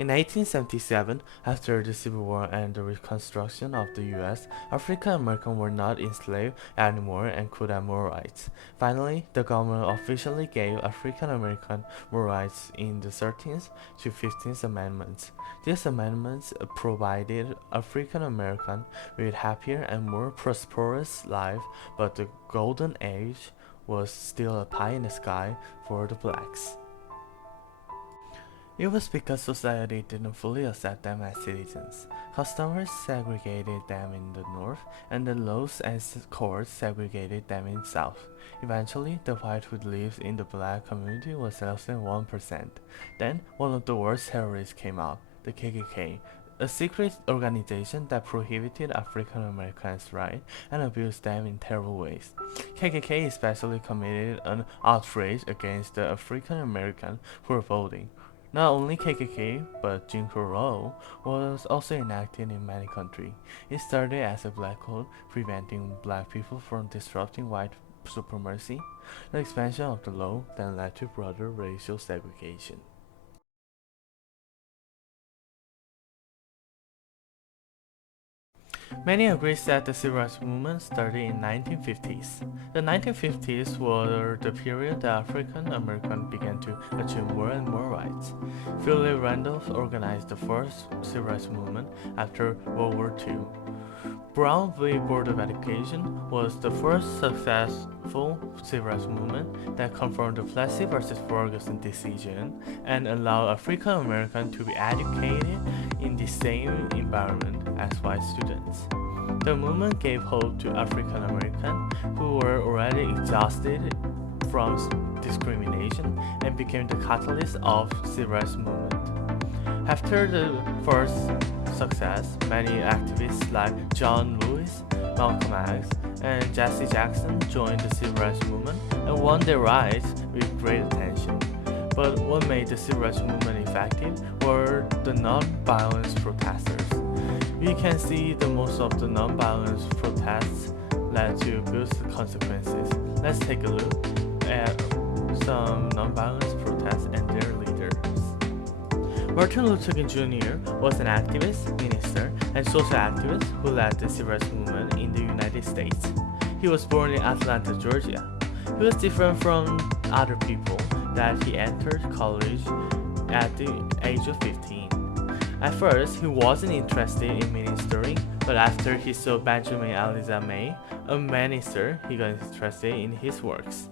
In 1877, after the Civil War and the reconstruction of the U.S., African Americans were not enslaved anymore and could have more rights. Finally, the government officially gave African Americans more rights in the 13th to 15th Amendments. These amendments provided African Americans with happier and more prosperous life, but the golden age was still a pie in the sky for the blacks. It was because society didn't fully accept them as citizens. Customers segregated them in the north, and the laws and courts segregated them in the south. Eventually, the white who lived in the black community was less than 1%. Then, one of the worst terrorists came out, the KKK, a secret organization that prohibited African Americans' rights and abused them in terrible ways. KKK especially committed an outrage against the African Americans who were voting. Not only KKK, but Jim Crow law was also enacted in many countries. It started as a black code, preventing black people from disrupting white supremacy. The expansion of the law then led to broader racial segregation. Many agree that the civil rights movement started in 1950s. The 1950s were the period that African Americans began to achieve more and more rights. Philip Randolph organized the first civil rights movement after World War II. Brown v. Board of Education was the first successful civil rights movement that confirmed the Plessy versus Ferguson decision and allowed African Americans to be educated in the same environment as white students. The movement gave hope to African Americans who were already exhausted from discrimination and became the catalyst of civil rights movement. After the first success, many activists like John Lewis, Malcolm X, and Jesse Jackson joined the civil rights movement and won their rights with great attention. But what made the civil rights movement effective were the non-violent protesters. We can see that most of the non-violent protests led to good consequences. Let's take a look at some non-violent protests and their leaders. Martin Luther King Jr. was an activist, minister, and social activist who led the civil rights movement in the United States. He was born in Atlanta, Georgia. He was different from other people that he entered college at the age of 15. At first, he wasn't interested in ministering, but after he saw Benjamin Eliza May, a minister, he got interested in his works.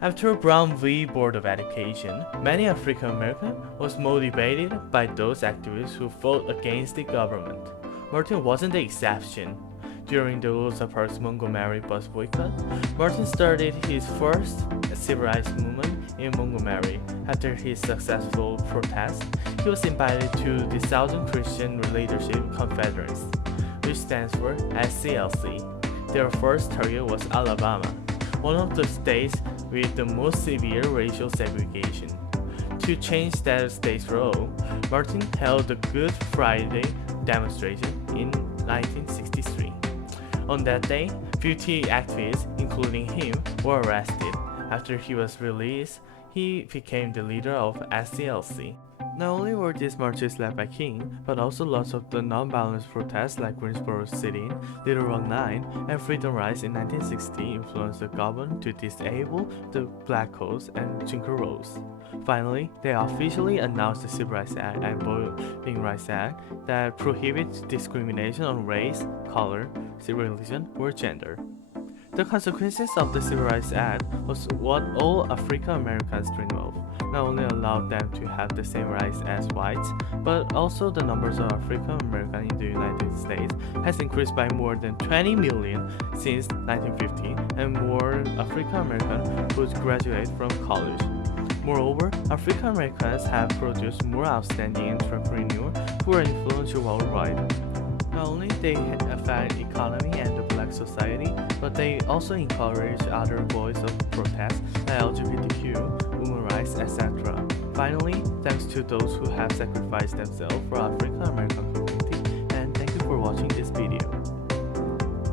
After Brown v. Board of Education, many African Americans was motivated by those activists who fought against the government. Martin wasn't the exception. During the Rosa Parks Montgomery bus boycott, Martin started his first civil rights movement in Montgomery. After his successful protest, he was invited to the Southern Christian Leadership Confederacy, which stands for SCLC. Their first target was Alabama, one of the states with the most severe racial segregation. To change that state's role, Martin held the Good Friday demonstration in 1963. On that day, 50 activists, including him, were arrested. After he was released, he became the leader of SCLC. Not only were these marches led by King, but also lots of the non-violent protests like Greensboro Sit-in, Little Rock 9, and Freedom Rise in 1960 influenced the government to disable the Black Codes and Jim Crow laws. Finally, they officially announced the Civil Rights Act and Voting Rights Act that prohibits discrimination on race, color, religion, or gender. The consequences of the Civil Rights Act was what all African Americans dream of. Not only allowed them to have the same rights as whites, but also the numbers of African Americans in the United States has increased by more than 20 million since 1950, and more African Americans would graduate from college. Moreover, African Americans have produced more outstanding entrepreneurs who are influential worldwide. Not only they affect economy and the black society, but they also encourage other voices of protest like LGBTQ, women's rights, etc. Finally, thanks to those who have sacrificed themselves for African American community, and thank you for watching this video.